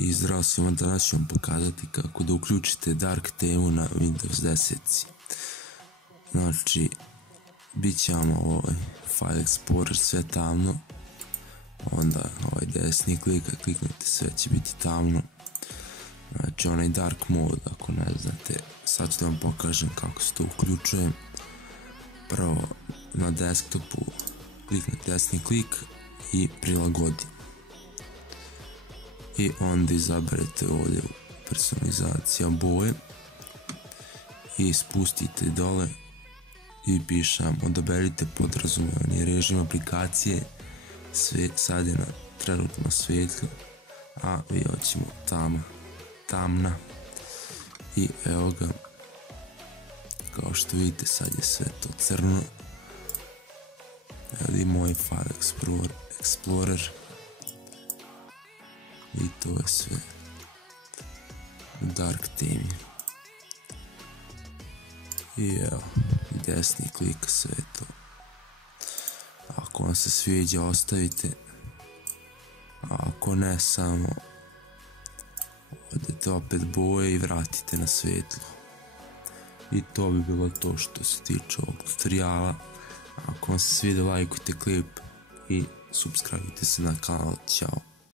I zdravo svima, danas ću vam pokazati kako da uključite dark temu na Windows 10. Znači, bit će vam ovaj File Explorer sve tamno, onda ovaj desni klika, kliknete, sve će biti tamno. Znači onaj dark mode, ako ne znate, sad ću da vam pokažem kako se to uključuje. Prvo na desktopu kliknete desni klik i prilagodi. I onda izaberete ovdje personalizacija boje i spustite dole i piše vam odaberite podrazumevani režim aplikacije, sad je trenutno svetlo, a vi hoćemo tamna i evo ga, kao što vidite sad je sve to crno. Evo je moj File Explorer i to je sve u dark temi. I evo, desni klik, sve to. Ako vam se sviđa, ostavite, a ako ne, samo odete opet boje i vratite na svetlo. I to bi bilo to što se tiče ovog tutoriala. Ako vam se sviđa, lajkujte klip i subscribeujte se na kanal. Ćao.